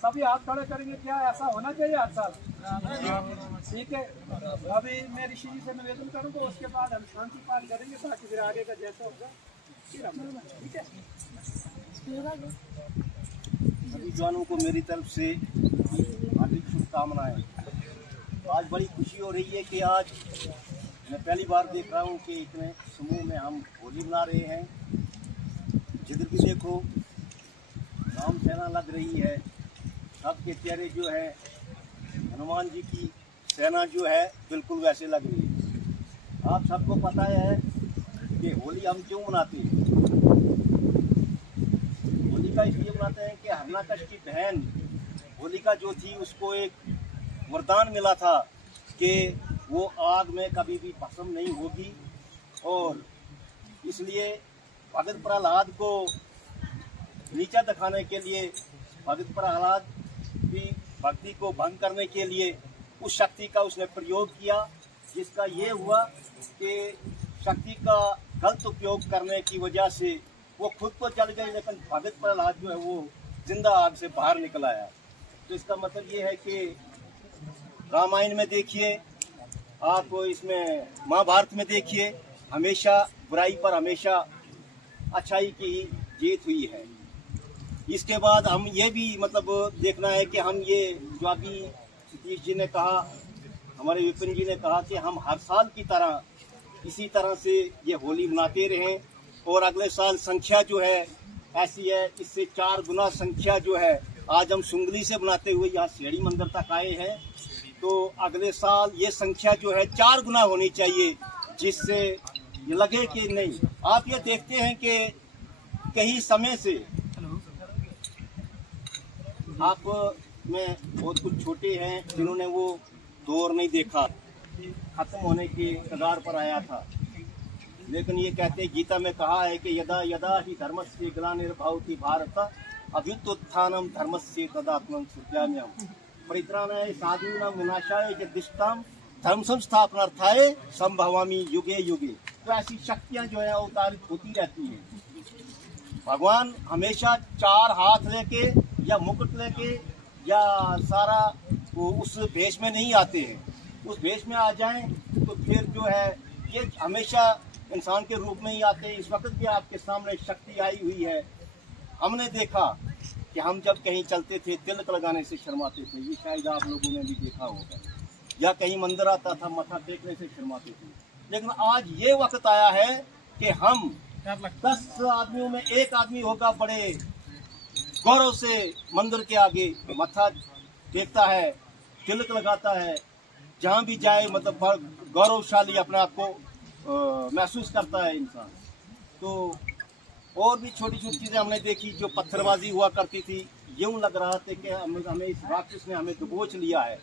सभी हाथ खड़े करेंगे। क्या ऐसा होना चाहिए हर साल? ठीक है। अभी मैं ऋषि जी से निवेदन करूँगा, उसके बाद हम शांति पाठ करेंगे ताकि फिर आगे का जैसा होगा फिर हम, ठीक है। सभी जवानों को मेरी तरफ से हार्दिक शुभकामनाएं। आज बड़ी खुशी हो रही है कि आज मैं पहली बार देख रहा हूँ कि इतने समूह में हम होली मना रहे हैं। जिधर भी देखो राम सेना लग रही है, सबके चेहरे जो है हनुमान जी की सेना जो है बिल्कुल वैसे लग रही है। आप सबको पता है कि होली हम क्यों मनाते हैं। होली का इसलिए मनाते हैं कि हरणाकश की बहन होलिका जो थी उसको एक वरदान मिला था कि वो आग में कभी भी भस्म नहीं होगी, और इसलिए भगत प्रहलाद को नीचा दिखाने के लिए, भगत प्रहलाद की भक्ति को भंग करने के लिए उस शक्ति का उसने प्रयोग किया, जिसका ये हुआ कि शक्ति का गलत उपयोग करने की वजह से वो खुद तो जल गई, लेकिन भगत प्रहलाद जो है वो जिंदा आग से बाहर निकल आया। तो इसका मतलब ये है कि रामायण में देखिए, आप इसमें महाभारत में देखिए, हमेशा बुराई पर हमेशा अच्छाई की जीत हुई है। इसके बाद हम ये भी मतलब देखना है कि हम ये जो अभी सतीश जी ने कहा, हमारे विपिन जी ने कहा कि हम हर साल की तरह इसी तरह से ये होली मनाते रहें, और अगले साल संख्या जो है ऐसी है, इससे 4 गुना संख्या जो है आज हम सुंगली से बनाते हुए यहाँ शेड़ी मंदिर तक आए हैं, तो अगले साल ये संख्या जो है 4 गुना होनी चाहिए, जिससे ये लगे कि नहीं। आप ये देखते हैं कि कई समय से आप में बहुत कुछ छोटे हैं जिन्होंने वो दौर नहीं देखा, खत्म होने के कगार पर आया था, लेकिन ये कहते हैं, गीता में कहा है कि यदा यदा ही धर्मस्य ग्लानिर्भवति भारत अभ्युत्थानम धर्मस्य तदात्मनं सृजाम्यहम् परित्राणाय साधूनां विनाशाय यदिष्टां धर्म संस्थापनार्थाय संभवामि युगे युगे। तो ऐसी शक्तियां जो है अवतारित होती रहती हैं। भगवान हमेशा 4 हाथ लेके या मुकुट लेके या सारा उस भेष में नहीं आते हैं। उस भेष में आ जाएं तो फिर जो है ये हमेशा इंसान के रूप में ही आते हैं। इस वक्त भी आपके सामने शक्ति आई हुई है। हमने देखा कि हम जब कहीं चलते थे तिलक लगाने से शर्माते थे, ये शायद आप लोगों ने भी देखा होगा, या कहीं मंदिर आता था मत्था टेकने से शर्माते थे। लेकिन आज ये वक्त आया है कि हम 10 आदमियों में एक आदमी होगा, बड़े गौरव से मंदिर के आगे मत्था टेकता है, तिलक लगाता है, जहाँ भी जाए मतलब गौरवशाली अपने आप को महसूस करता है इंसान। तो और भी छोटी छोटी चीज़ें हमने देखी, जो पत्थरबाजी हुआ करती थी, यूँ लग रहा था कि हमें इस राक्षस ने हमें दबोच लिया है,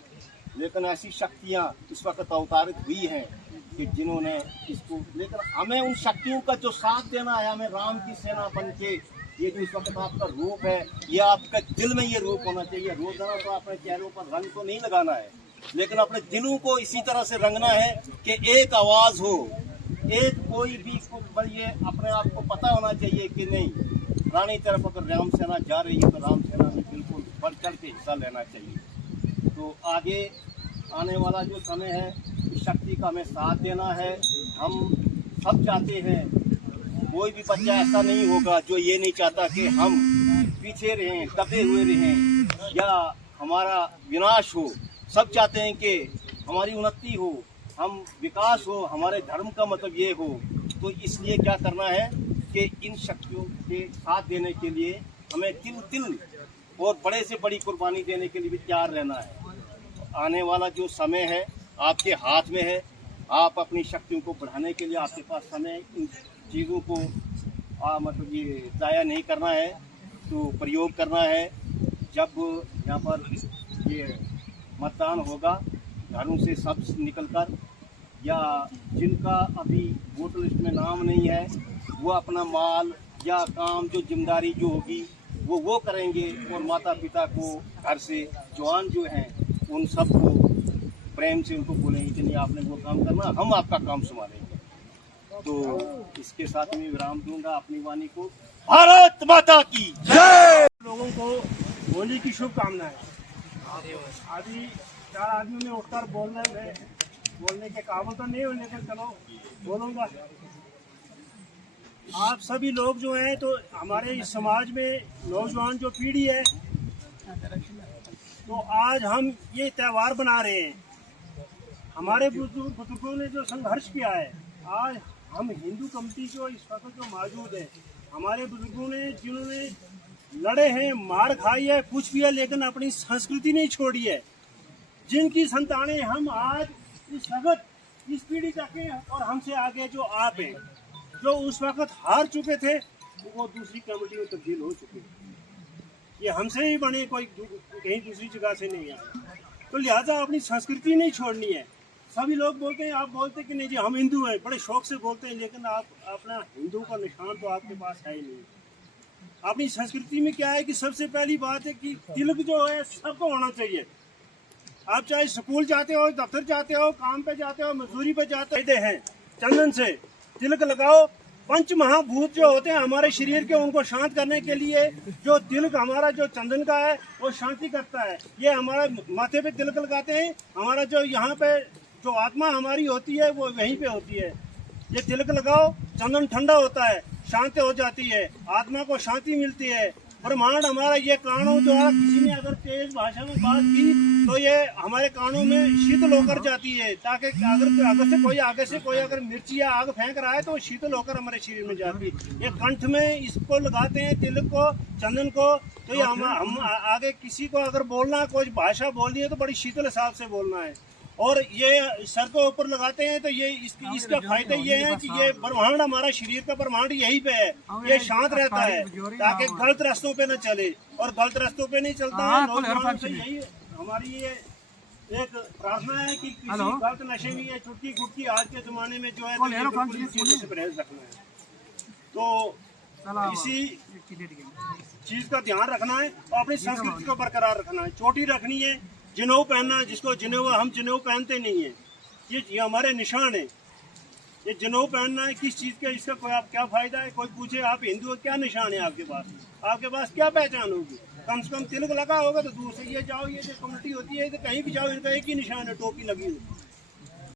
लेकिन ऐसी शक्तियाँ इस वक्त अवतारित हुई हैं कि जिन्होंने इसको, लेकिन हमें उन शक्तियों का जो साथ देना है, हमें राम की सेना बन के, ये जो इस वक्त आपका रूप है, ये आपका दिल में ये रूप होना चाहिए। रोजाना तो अपने चेहरों पर रंग तो नहीं लगाना है, लेकिन अपने दिलों को इसी तरह से रंगना है कि एक आवाज़ हो, एक कोई भी ये अपने आप को पता होना चाहिए कि नहीं, रानी तरफ अगर राम सेना जा रही है तो राम सेना में बिल्कुल बढ़ चढ़ के हिस्सा लेना चाहिए। तो आगे आने वाला जो समय है, इस शक्ति का हमें साथ देना है। हम सब चाहते हैं, कोई भी बच्चा ऐसा नहीं होगा जो ये नहीं चाहता कि हम पीछे रहें, दबे हुए रहें या हमारा विनाश हो। सब चाहते हैं कि हमारी उन्नति हो, हम विकास हो, हमारे धर्म का मतलब ये हो। तो इसलिए क्या करना है कि इन शक्तियों के साथ देने के लिए हमें तिल और बड़े से बड़ी कुर्बानी देने के लिए भी तैयार रहना है। आने वाला जो समय है आपके हाथ में है, आप अपनी शक्तियों को बढ़ाने के लिए आपके पास समय, इन चीज़ों को मतलब ये ज़ाया नहीं करना है, तो प्रयोग करना है। जब यहाँ पर ये मतदान होगा, घरों से सब निकलकर, या जिनका अभी वोटर लिस्ट में नाम नहीं है, वो अपना माल या काम जो जिम्मेदारी जो होगी वो करेंगे, और माता पिता को घर से जवान जो हैं उन सब को प्रेम से उनको बोलेंगे कि नहीं आपने वो काम करना, हम आपका काम संभालेंगे। तो इसके साथ मैं विराम दूंगा अपनी वाणी को। भारत माता की जय। लोगों को होली की शुभकामनाएं। अभी 4 आदमी में उठकर बोलने के काबुल तो नहीं हूँ, लेकिन चलो बोलूँगा। आप सभी लोग जो हैं, तो हमारे इस समाज में नौजवान जो पीढ़ी है, तो आज हम ये त्यौहार बना रहे हैं। हमारे बुजुर्गों ने जो संघर्ष किया है, आज हम हिंदू कम्युनिटी जो इस वक्त जो मौजूद है, हमारे बुजुर्गों ने जिन्होंने लड़े हैं, मार खाई है, कुछ भी है, लेकिन अपनी संस्कृति नहीं छोड़ी है, जिनकी संतानें हम आज इस वक्त इस पीढ़ी तक हैं और हमसे आगे जो आप हैं, जो उस वक्त हार चुके थे, वो दूसरी कम्युनिटी में तब्दील हो चुके हैं। ये हमसे ही बने, कोई कहीं दूसरी जगह से नहीं आए। तो लिहाजा अपनी संस्कृति नहीं छोड़नी है। सभी लोग बोलते हैं, आप बोलते कि नहीं जी हम हिंदू हैं, बड़े शौक से बोलते हैं, लेकिन आप अपना हिंदू का निशान तो आपके पास है ही नहीं। अपनी संस्कृति में क्या है कि सबसे पहली बात है कि तिलक जो है सबको होना चाहिए। आप चाहे स्कूल जाते हो, दफ्तर जाते हो, काम पे जाते हो, मजदूरी पे जाते हैं, चंदन से तिलक लगाओ। पंच महाभूत जो होते हैं हमारे शरीर के, उनको शांत करने के लिए जो तिलक हमारा जो चंदन का है वो शांति करता है। ये हमारा माथे पे तिलक लगाते हैं, हमारा जो यहाँ पे जो आत्मा हमारी होती है वो वहीं पे होती है। ये तिलक लगाओ, चंदन ठंडा होता है, शांति हो जाती है, आत्मा को शांति मिलती है। ब्रह्मांड हमारा ये कानों द्वारा, किसी ने अगर तेज भाषा में बात की तो ये हमारे कानों में शीतल होकर जाती है, ताकि आगे से कोई अगर मिर्ची या आग फेंक रहा है तो शीतल होकर हमारे शरीर में जाती है। ये कंठ में इसको लगाते हैं, तिलक को, चंदन को, तो ये हम आगे किसी को अगर बोलना, कोई भाषा बोलनी है तो बड़ी शीतल हिसाब से बोलना है। और ये सर को ऊपर लगाते हैं तो ये इसका फायदा ये है कि ये ब्रह्मांड, हमारा शरीर का ब्रह्मांड यहीं पे है, ये शांत रहता है ताकि गलत रास्तों पे न चले, और गलत रास्तों पे नहीं चलता है। नौजवान से यही हमारी ये एक प्रार्थना है कि किसी गलत नशे में या चुटकी गुटकी आज के जमाने में जो है तो इस चीज से परहेज रखना है। तो इसी चीज का ध्यान रखना है और अपनी संस्कृति को बरकरार रखना है। चोटी रखनी है, जिनेऊ पहनना, जिसको जिनेऊ, हम जिनेऊ पहनते नहीं है, ये हमारे निशान है। ये जिनेऊ पहनना है किस चीज़ का, इसका कोई आप क्या फायदा है? कोई पूछे आप हिंदू हो, क्या निशान है आपके पास क्या पहचान होगी? कम से कम तिलक लगा होगा तो दूर से ये जाओ, ये जो कम्युनिटी होती है तो कहीं भी जाओ, इनका एक ही निशान है, टोपी लगी हुई।